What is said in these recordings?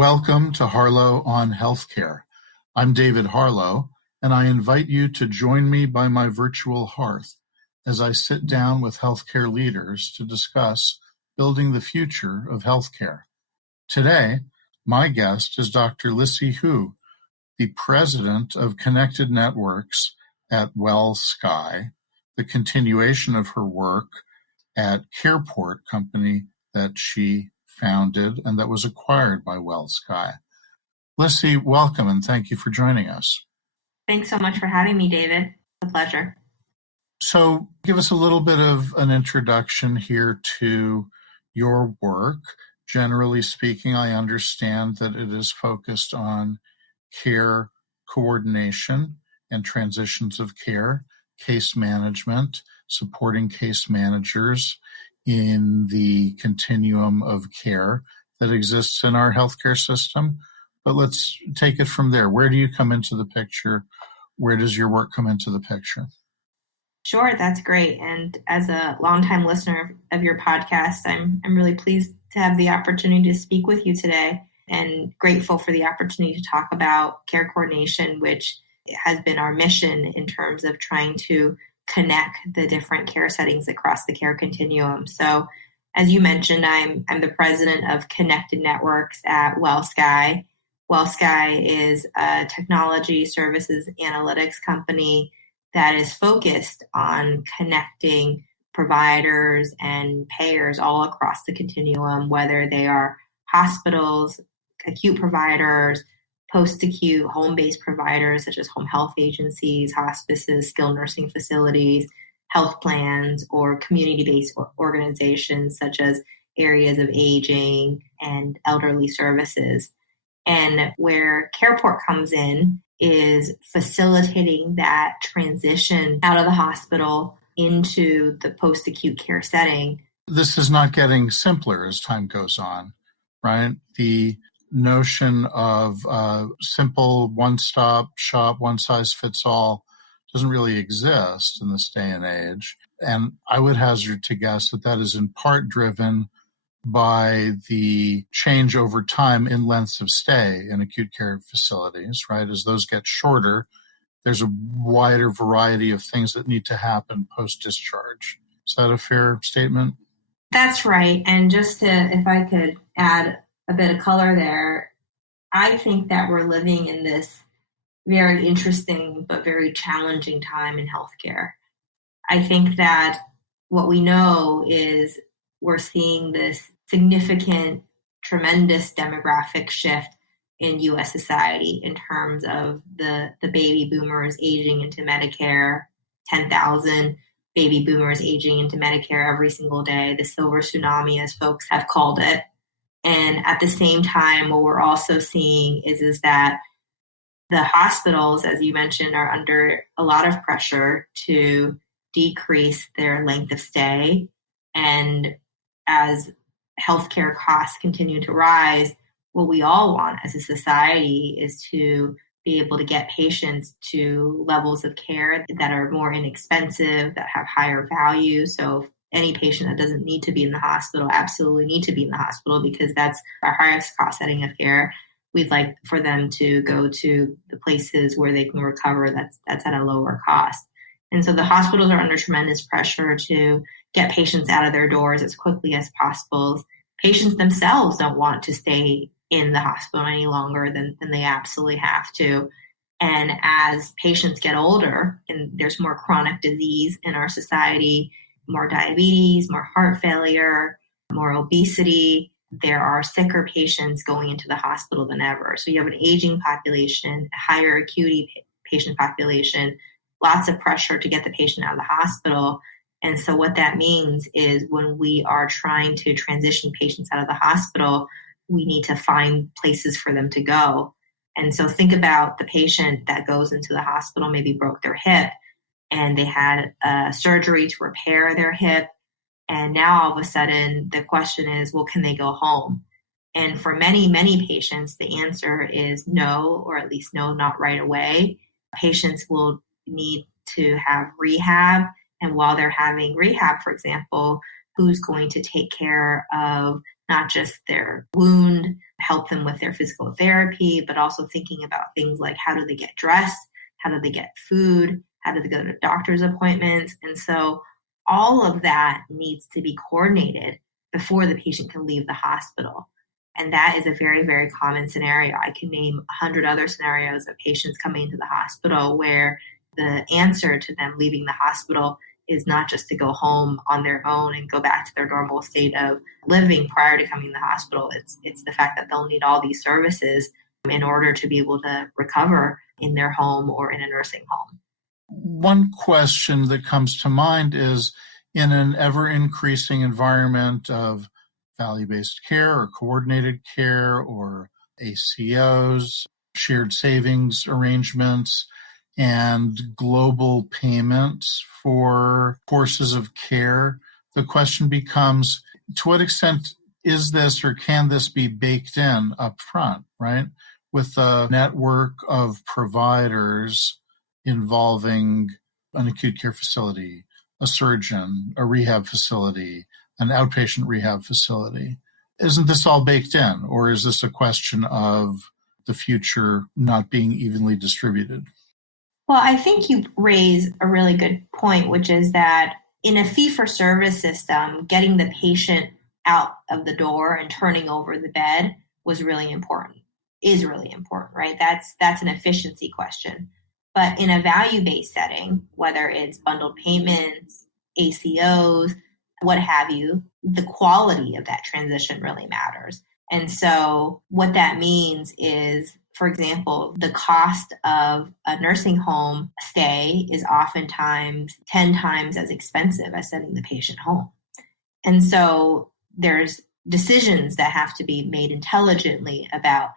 Welcome to Harlow on Healthcare. I'm David Harlow, and I invite you to join me by my virtual hearth as I sit down with healthcare leaders to discuss building the future of healthcare. Today, my guest is Dr. Lissy, the president of Connected Networks at WellSky, the continuation of her work at CarePort company that she founded and that was acquired by WellSky. Lissy, welcome and thank you for joining us. Thanks so much for having me, David. It's a pleasure. So give us a little bit of an introduction here to your work. Generally speaking, I understand that it is focused on care coordination and transitions of care, case management, supporting case managers in the continuum of care that exists in our healthcare system. But let's take it from there. Where do you come into the picture? Where does your work come into the picture? Sure, that's great. And as a longtime listener of your podcast, I'm really pleased to have the opportunity to speak with you today and grateful for the opportunity to talk about care coordination, which has been our mission in terms of trying to connect the different care settings across the care continuum. So as you mentioned, I'm the president of Connected Networks at WellSky. WellSky is a technology services analytics company that is focused on connecting providers and payers all across the continuum, whether they are hospitals, acute providers, post-acute home-based providers such as home health agencies, hospices, skilled nursing facilities, health plans, or community-based organizations such as areas of aging and elderly services. And where CarePort comes in is facilitating that transition out of the hospital into the post-acute care setting. This is not getting simpler as time goes on, right? The notion of simple one-stop shop, one-size-fits-all doesn't really exist in this day and age. And I would hazard to guess that that is in part driven by the change over time in lengths of stay in acute care facilities, right? As those get shorter, there's a wider variety of things that need to happen post-discharge. Is that a fair statement? That's right. And just to, if I could add a bit of color there, I think that we're living in this very interesting but very challenging time in healthcare. I think that what we know is we're seeing this significant, tremendous demographic shift in U.S. society in terms of the baby boomers aging into Medicare, 10,000 baby boomers aging into Medicare every single day, the silver tsunami, as folks have called it. And at the same time, what we're also seeing is that the hospitals, as you mentioned, are under a lot of pressure to decrease their length of stay. And as healthcare costs continue to rise, what we all want as a society is to be able to get patients to levels of care that are more inexpensive, that have higher value. So any patient that doesn't need to be in the hospital absolutely need to be in the hospital because that's our highest cost setting of care. We'd like for them to go to the places where they can recover that's at a lower cost. And so the hospitals are under tremendous pressure to get patients out of their doors as quickly as possible. Patients themselves don't want to stay in the hospital any longer than they absolutely have to. And as patients get older and there's more chronic disease in our society, more diabetes, more heart failure, more obesity, there are sicker patients going into the hospital than ever. So you have an aging population, a higher acuity patient population, lots of pressure to get the patient out of the hospital. And so what that means is when we are trying to transition patients out of the hospital, we need to find places for them to go. And so think about the patient that goes into the hospital, maybe broke their hip, and they had surgery to repair their hip. And now all of a sudden the question is, well, can they go home? And for many, many patients, the answer is no, or at least no, not right away. Patients will need to have rehab. And while they're having rehab, for example, who's going to take care of not just their wound, help them with their physical therapy, but also thinking about things like how do they get dressed, how do they get food, how do they go to doctor's appointments. And so all of that needs to be coordinated before the patient can leave the hospital. And that is a very, very common scenario. I can name 100 other scenarios of patients coming into the hospital where the answer to them leaving the hospital is not just to go home on their own and go back to their normal state of living prior to coming to the hospital. It's the fact that they'll need all these services in order to be able to recover in their home or in a nursing home. One question that comes to mind is, in an ever-increasing environment of value-based care or coordinated care or ACOs, shared savings arrangements, and global payments for courses of care, the question becomes, to what extent is this or can this be baked in up front, right? With a network of providers involving an acute care facility, a surgeon, a rehab facility, an outpatient rehab facility. Isn't this all baked in, or is this a question of the future not being evenly distributed? Well, I think you raise a really good point, which is that in a fee-for-service system, getting the patient out of the door and turning over the bed was really important, is really important, right? That's an efficiency question. But in a value-based setting, whether it's bundled payments, ACOs, what have you, the quality of that transition really matters. And so what that means is, for example, the cost of a nursing home stay is oftentimes 10 times as expensive as sending the patient home. And so there's decisions that have to be made intelligently about,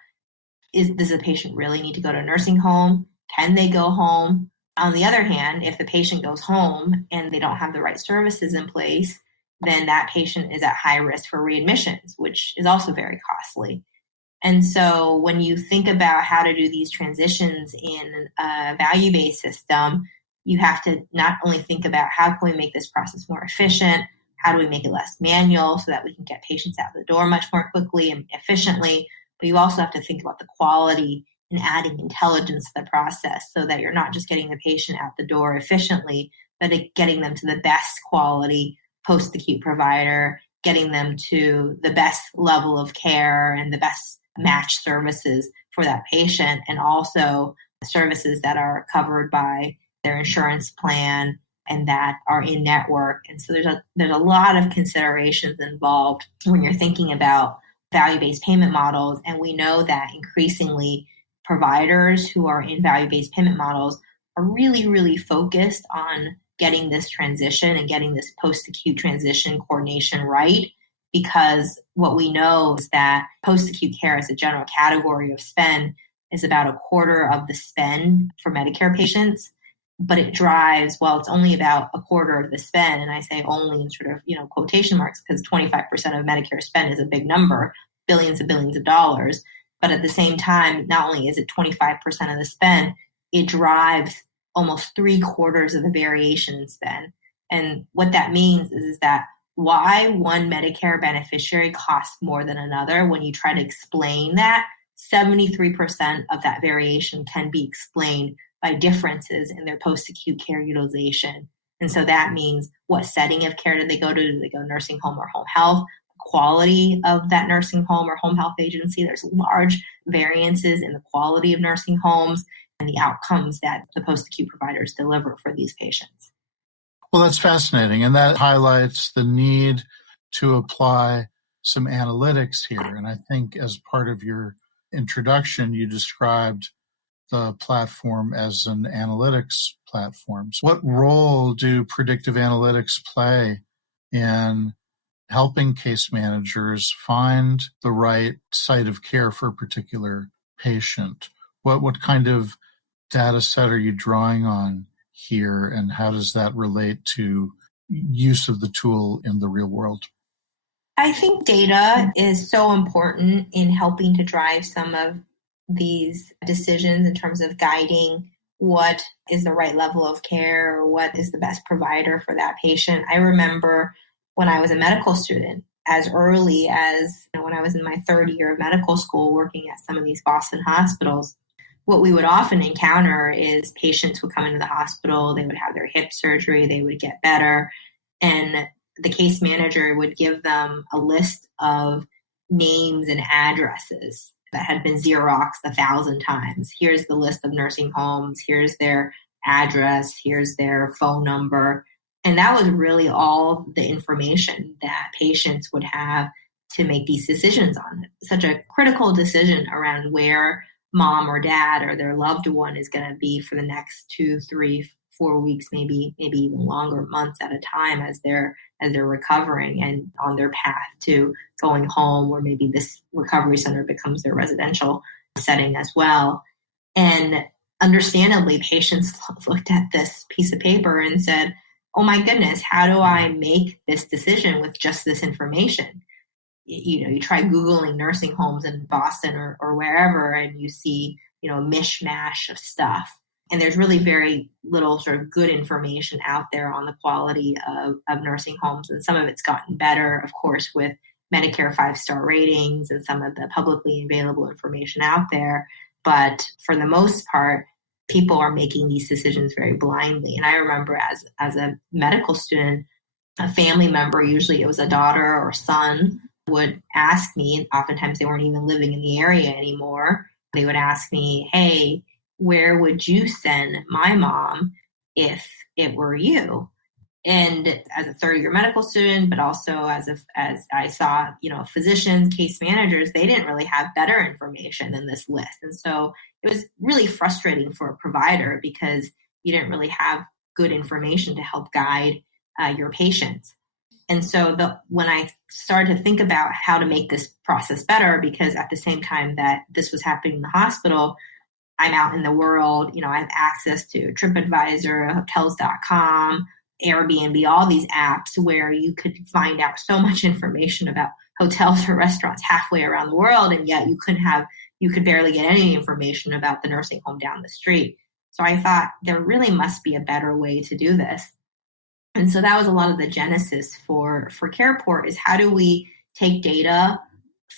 does the patient really need to go to a nursing home? Can they go home? On the other hand, if the patient goes home and they don't have the right services in place, then that patient is at high risk for readmissions, which is also very costly. And so when you think about how to do these transitions in a value-based system, you have to not only think about how can we make this process more efficient, how do we make it less manual so that we can get patients out the door much more quickly and efficiently, but you also have to think about the quality and adding intelligence to the process so that you're not just getting the patient out the door efficiently, but getting them to the best quality post-acute provider, getting them to the best level of care and the best match services for that patient, and also services that are covered by their insurance plan and that are in network. And so there's a lot of considerations involved when you're thinking about value-based payment models. And we know that increasingly providers who are in value-based payment models are really, really focused on getting this transition and getting this post-acute transition coordination right, because what we know is that post-acute care as a general category of spend is about a quarter of the spend for Medicare patients, but it drives, well, it's only about a quarter of the spend, and I say only in sort of, quotation marks, because 25% of Medicare spend is a big number, billions and billions of dollars. But at the same time, not only is it 25% of the spend, it drives almost 3/4 of the variation in spend. And what that means is that why one Medicare beneficiary costs more than another, when you try to explain that, 73% of that variation can be explained by differences in their post-acute care utilization. And so that means, what setting of care did they go to? Did they go nursing home or home health? Quality of that nursing home or home health agency. There's large variances in the quality of nursing homes and the outcomes that the post-acute providers deliver for these patients. Well, that's fascinating. And that highlights the need to apply some analytics here. And I think as part of your introduction, you described the platform as an analytics platform. So what role do predictive analytics play in helping case managers find the right site of care for a particular patient? What kind of data set are you drawing on here, and how does that relate to use of the tool in the real world? I think data is so important in helping to drive some of these decisions in terms of guiding what is the right level of care or what is the best provider for that patient. I remember when I was a medical student, as early as when I was in my third year of medical school working at some of these Boston hospitals. What we would often encounter is patients would come into the hospital, they would have their hip surgery, they would get better, and the case manager would give them a list of names and addresses that had been Xeroxed 1,000 times. Here's the list of nursing homes, here's their address, here's their phone number. And that was really all the information that patients would have to make these decisions on. Such a critical decision around where mom or dad or their loved one is going to be for the next 2, 3, 4 weeks, maybe even longer, months at a time as they're recovering and on their path to going home, or maybe this recovery center becomes their residential setting as well. And understandably, patients looked at this piece of paper and said, oh my goodness, how do I make this decision with just this information? You try Googling nursing homes in Boston or wherever, and you see, a mishmash of stuff. And there's really very little sort of good information out there on the quality of nursing homes. And some of it's gotten better, of course, with Medicare 5-star ratings and some of the publicly available information out there. But for the most part, people are making these decisions very blindly. And I remember as a medical student, a family member, usually it was a daughter or son, would ask me, and oftentimes they weren't even living in the area anymore. They would ask me, hey, where would you send my mom if it were you? And as a third-year medical student, but also as I saw, physicians, case managers, they didn't really have better information than this list. And so it was really frustrating for a provider because you didn't really have good information to help guide your patients. And so when I started to think about how to make this process better, because at the same time that this was happening in the hospital, I'm out in the world, I have access to TripAdvisor, Hotels.com, Airbnb, all these apps where you could find out so much information about hotels or restaurants halfway around the world, and yet you could barely get any information about the nursing home down the street. So I thought there really must be a better way to do this. And so that was a lot of the genesis for CarePort, is how do we take data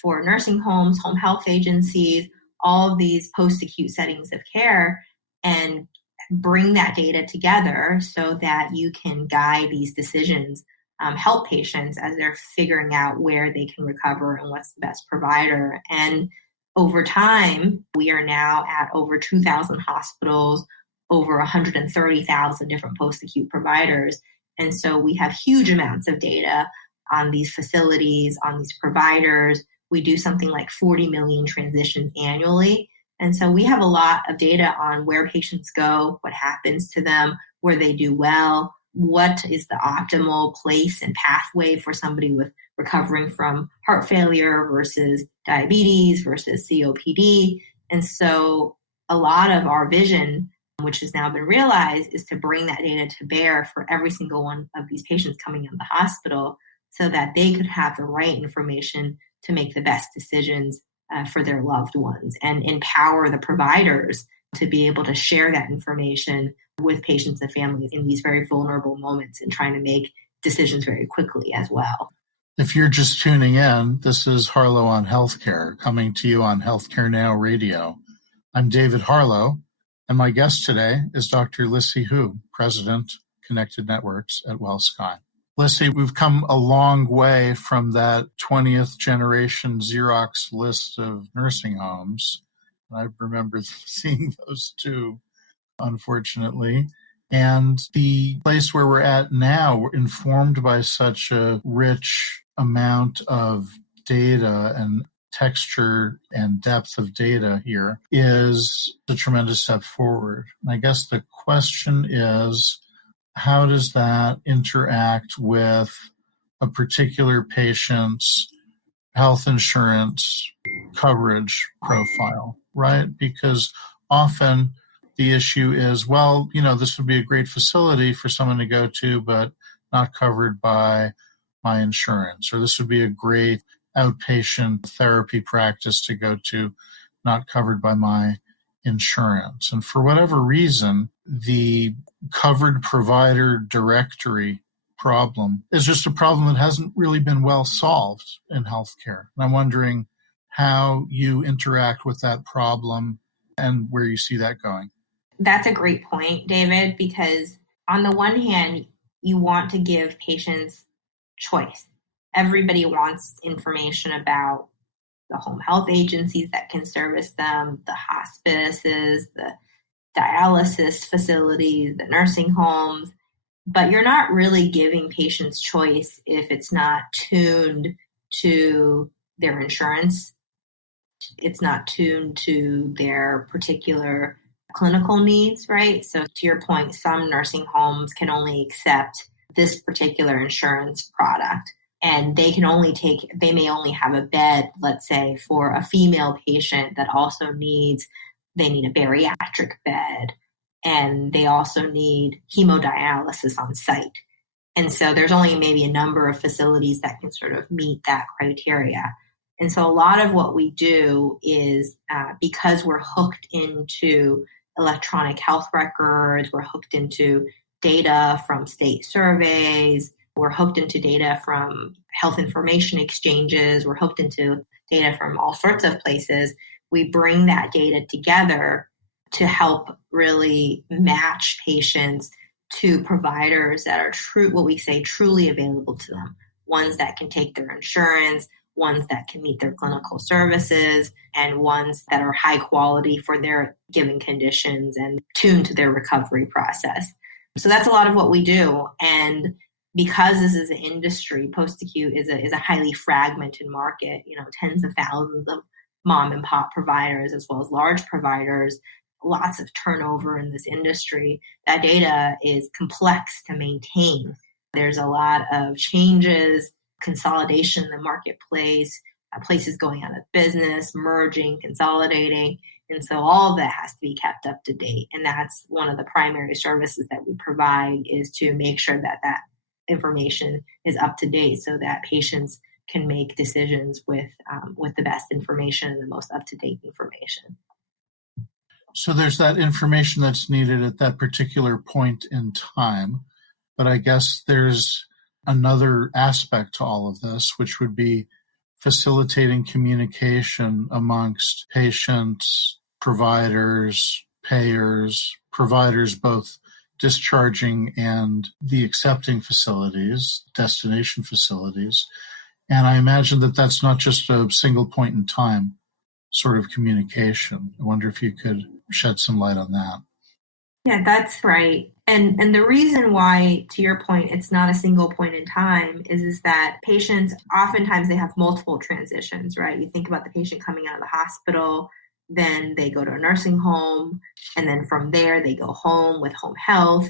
for nursing homes, home health agencies, all of these post-acute settings of care, and bring that data together so that you can guide these decisions, help patients as they're figuring out where they can recover and what's the best provider. And over time, we are now at over 2,000 hospitals, over 130,000 different post-acute providers. And so we have huge amounts of data on these facilities, on these providers. We do something like 40 million transitions annually. And so we have a lot of data on where patients go, what happens to them, where they do well, what is the optimal place and pathway for somebody with recovering from heart failure versus diabetes versus COPD. And so a lot of our vision, which has now been realized, is to bring that data to bear for every single one of these patients coming in the hospital so that they could have the right information to make the best decisions for their loved ones, and empower the providers to be able to share that information with patients and families in these very vulnerable moments and trying to make decisions very quickly as well. If you're just tuning in, this is Harlow on Healthcare, coming to you on Healthcare Now Radio. I'm David Harlow, and my guest today is Dr. Lissy Hu, President, Connected Networks at WellSky. Lissy, we've come a long way from that 20th generation Xerox list of nursing homes. I remember seeing those too, unfortunately. And the place where we're at now, we're informed by such a rich amount of data and texture and depth of data here, is a tremendous step forward. And I guess the question is, how does that interact with a particular patient's health insurance coverage profile, right? Because often the issue is, well, this would be a great facility for someone to go to, but not covered by my insurance. Or this would be a great outpatient therapy practice to go to, not covered by my insurance. And for whatever reason, the covered provider directory problem is just a problem that hasn't really been well solved in healthcare. And I'm wondering how you interact with that problem and where you see that going. That's a great point, David, because on the one hand, you want to give patients choice. Everybody wants information about the home health agencies that can service them, the hospices, the dialysis facilities, the nursing homes, but you're not really giving patients choice if it's not tuned to their insurance. It's not tuned to their particular clinical needs, right? So to your point, some nursing homes can only accept this particular insurance product. And they may only have a bed, let's say, for a female patient that also they need a bariatric bed, and they also need hemodialysis on site. And so there's only maybe a number of facilities that can sort of meet that criteria. And so a lot of what we do is because we're hooked into electronic health records, we're hooked into data from state surveys, we're hooked into data from health information exchanges, we're hooked into data from all sorts of places. We bring that data together to help really match patients to providers that are what we say truly available to them, ones that can take their insurance, ones that can meet their clinical services, and ones that are high quality for their given conditions and tuned to their recovery process. So that's a lot of what we do. And because this is an industry, post-acute is a highly fragmented market, tens of thousands of mom and pop providers as well as large providers, lots of turnover in this industry. That data is complex to maintain. There's a lot of changes, consolidation in the marketplace, places going out of business, merging, consolidating. And so all of that has to be kept up to date. And that's one of the primary services that we provide, is to make sure that that information is up to date so that patients can make decisions with the best information and the most up-to-date information. So there's that information that's needed at that particular point in time. But I guess there's another aspect to all of this, which would be facilitating communication amongst patients, providers, payers, providers both discharging and the accepting facilities, destination facilities. And I imagine that that's not just a single point in time sort of communication. I wonder if you could shed some light on that. Yeah, that's right. And the reason why, to your point, it's not a single point in time is that patients, oftentimes they have multiple transitions, right? You think about the patient coming out of the hospital, then they go to a nursing home, and then from there they go home with home health.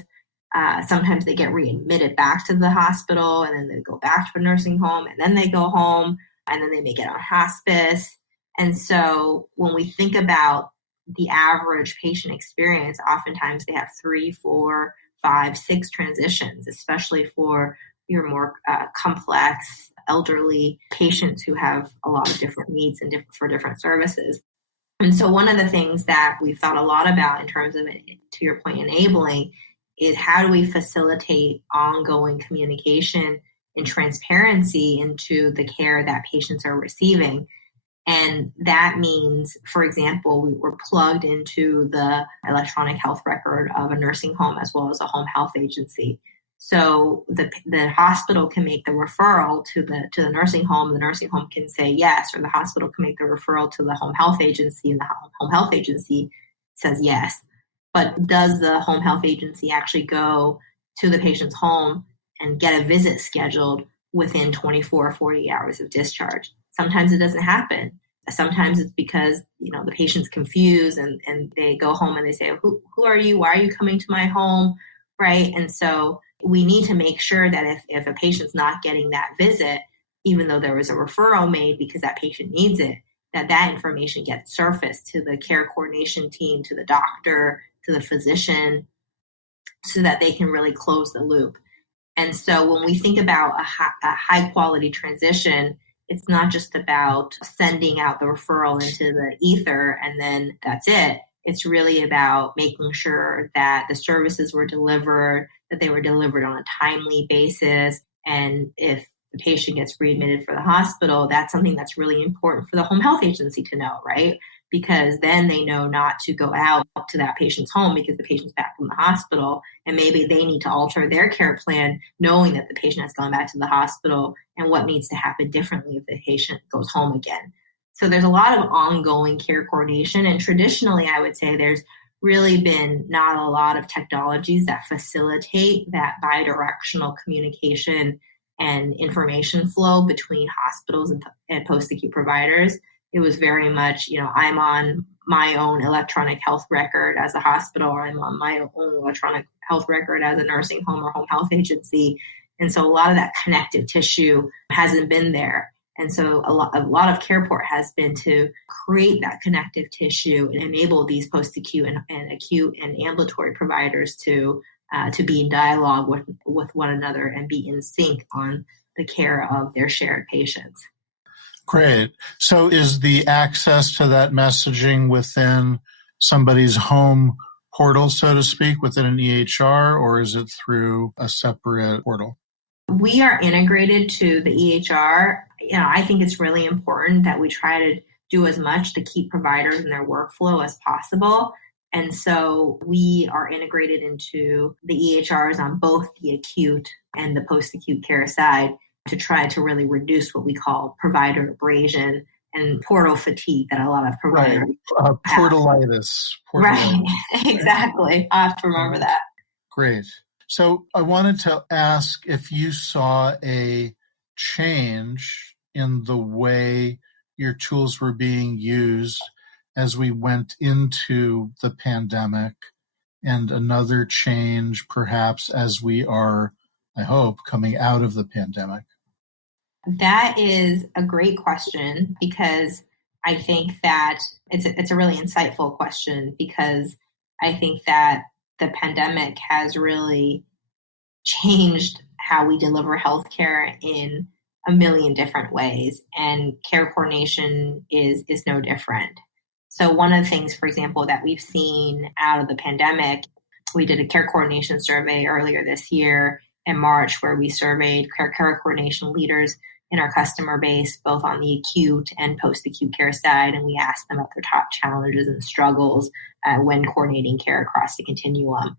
Sometimes they get readmitted back to the hospital, and then they go back to a nursing home, and then they go home, and then they may get on hospice. And so when we think about the average patient experience, oftentimes they have 3, 4, 5, 6 transitions, especially for your more complex elderly patients who have a lot of different needs and for different services. And so one of the things that we've thought a lot about in terms of, to your point, enabling, is how do we facilitate ongoing communication and transparency into the care that patients are receiving. And that means, for example, we were plugged into the electronic health record of a nursing home as well as a home health agency. So the hospital can make the referral to the nursing home. The nursing home can say yes, or the hospital can make the referral to the home health agency, and the home health agency says yes. But does the home health agency actually go to the patient's home and get a visit scheduled within 24 or 40 hours of discharge? Sometimes it doesn't happen. Sometimes it's because, the patient's confused and they go home and they say, who are you? Why are you coming to my home? Right? And so we need to make sure that if a patient's not getting that visit, even though there was a referral made because that patient needs it, that information gets surfaced to the care coordination team, to the doctor, to the physician, so that they can really close the loop. And so when we think about a high quality transition, it's not just about sending out the referral into the ether and then that's it. It's really about making sure that the services were delivered, that they were delivered on a timely basis. And if the patient gets readmitted for the hospital, that's something that's really important for the home health agency to know, right? Because then they know not to go out to that patient's home because the patient's back from the hospital, and maybe they need to alter their care plan knowing that the patient has gone back to the hospital and what needs to happen differently if the patient goes home again. So there's a lot of ongoing care coordination, and traditionally I would say there's really been not a lot of technologies that facilitate that bidirectional communication and information flow between hospitals and post-acute providers. It was very much, I'm on my own electronic health record as a hospital, or I'm on my own electronic health record as a nursing home or home health agency. And so a lot of that connective tissue hasn't been there. And so a lot of CarePort has been to create that connective tissue and enable these post-acute and acute and ambulatory providers to be in dialogue with one another and be in sync on the care of their shared patients. Great. So is the access to that messaging within somebody's home portal, so to speak, within an EHR, or is it through a separate portal? We are integrated to the EHR. I think it's really important that we try to do as much to keep providers in their workflow as possible. And so we are integrated into the EHRs on both the acute and the post-acute care side to try to really reduce what we call provider abrasion and portal fatigue that a lot of providers have. Portalitis. Right, exactly. I have to remember that. Great. So I wanted to ask if you saw a change in the way your tools were being used as we went into the pandemic, and another change perhaps as we are, I hope, coming out of the pandemic. That is a great question, because I think that it's a really insightful question, because I think that the pandemic has really changed how we deliver healthcare in a million different ways, and care coordination is no different. So one of the things, for example, that we've seen out of the pandemic, we did a care coordination survey earlier this year in March, where we surveyed care coordination leaders in our customer base, both on the acute and post-acute care side, and we asked them about their top challenges and struggles when coordinating care across the continuum.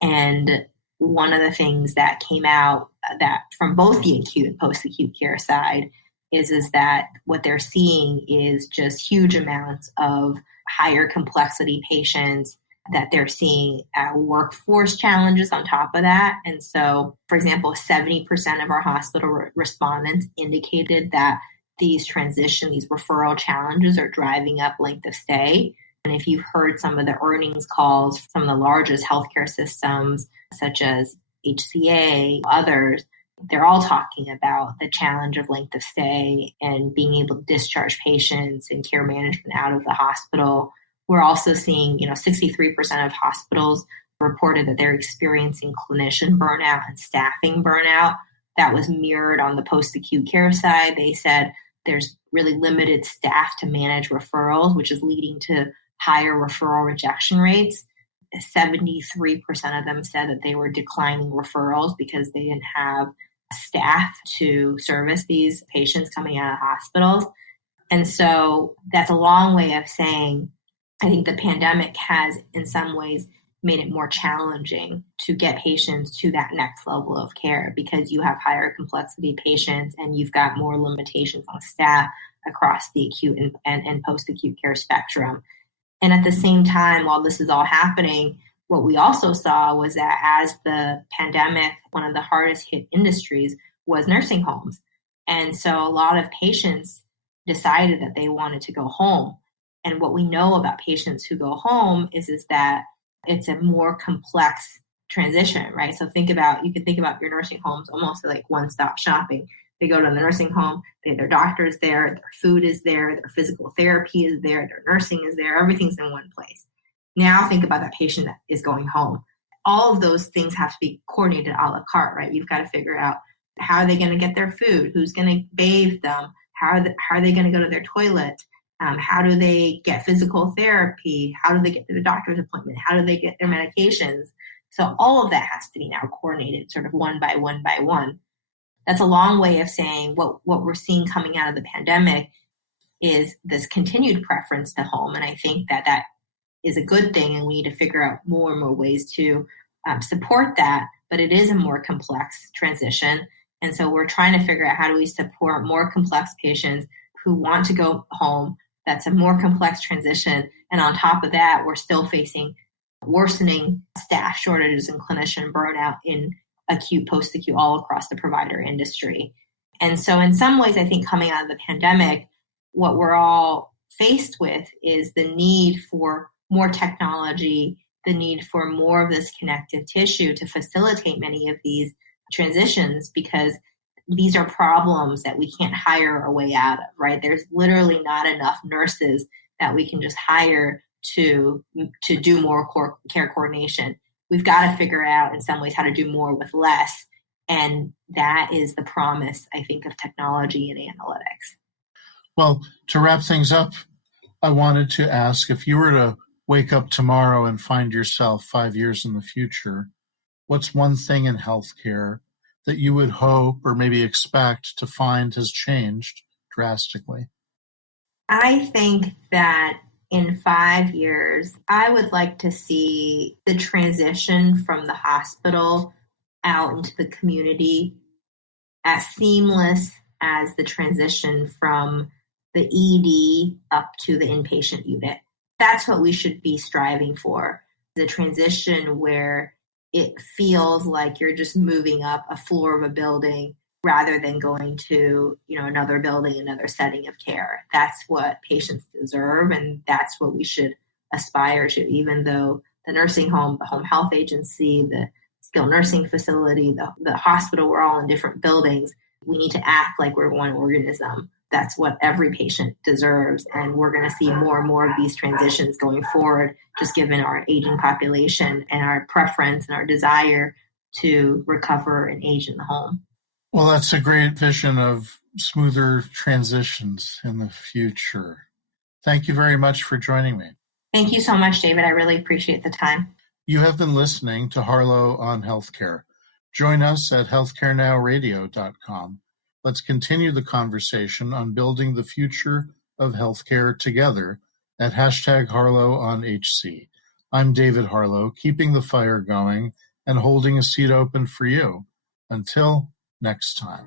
And one of the things that came out that from both the acute and post-acute care side is that what they're seeing is just huge amounts of higher complexity patients, that they're seeing workforce challenges on top of that. And so, for example, 70% of our hospital respondents indicated that these referral challenges are driving up length of stay. And if you've heard some of the earnings calls from the largest healthcare systems, such as HCA, others, they're all talking about the challenge of length of stay and being able to discharge patients and care management out of the hospital. We're also seeing, 63% of hospitals reported that they're experiencing clinician burnout and staffing burnout. That was mirrored on the post-acute care side. They said there's really limited staff to manage referrals, which is leading to higher referral rejection rates. 73% of them said that they were declining referrals because they didn't have staff to service these patients coming out of hospitals. And so that's a long way of saying, I think the pandemic has in some ways made it more challenging to get patients to that next level of care, because you have higher complexity patients and you've got more limitations on staff across the acute and post-acute care spectrum. And at the same time, while this is all happening, what we also saw was that as the pandemic, one of the hardest hit industries was nursing homes. And so a lot of patients decided that they wanted to go home. And what we know about patients who go home is that it's a more complex transition, right? So you can think about your nursing homes almost like one-stop shopping. They go to the nursing home, their doctor is there, their food is there, their physical therapy is there, their nursing is there, everything's in one place. Now think about that patient that is going home. All of those things have to be coordinated a la carte, right? You've got to figure out how are they going to get their food, who's going to bathe them, how are they going to go to their toilet, How do they get physical therapy? How do they get to the doctor's appointment? How do they get their medications? So all of that has to be now coordinated sort of one by one by one. That's a long way of saying what we're seeing coming out of the pandemic is this continued preference to home. And I think that is a good thing, and we need to figure out more and more ways to support that. But it is a more complex transition. And so we're trying to figure out how do we support more complex patients who want to go home. That's a more complex transition. And on top of that, we're still facing worsening staff shortages and clinician burnout in acute, post-acute, all across the provider industry. And so in some ways, I think coming out of the pandemic, what we're all faced with is the need for more technology, the need for more of this connective tissue to facilitate many of these transitions, because these are problems that we can't hire a way out of, right? There's literally not enough nurses that we can just hire to do more care coordination. We've got to figure out in some ways how to do more with less. And that is the promise, I think, of technology and analytics. Well, to wrap things up, I wanted to ask, if you were to wake up tomorrow and find yourself 5 years in the future, what's one thing in healthcare that you would hope or maybe expect to find has changed drastically? I think that in 5 years, I would like to see the transition from the hospital out into the community as seamless as the transition from the ED up to the inpatient unit. That's what we should be striving for, the transition where it feels like you're just moving up a floor of a building rather than going to, another building, another setting of care. That's what patients deserve, and that's what we should aspire to, even though the nursing home, the home health agency, the skilled nursing facility, the hospital, we're all in different buildings. We need to act like we're one organism. That's what every patient deserves. And we're going to see more and more of these transitions going forward, just given our aging population and our preference and our desire to recover and age in the home. Well, that's a great vision of smoother transitions in the future. Thank you very much for joining me. Thank you so much, David. I really appreciate the time. You have been listening to Harlow on Healthcare. Join us at healthcarenowradio.com. Let's continue the conversation on building the future of healthcare together at #HarlowOnHC. I'm David Harlow, keeping the fire going and holding a seat open for you. Until next time.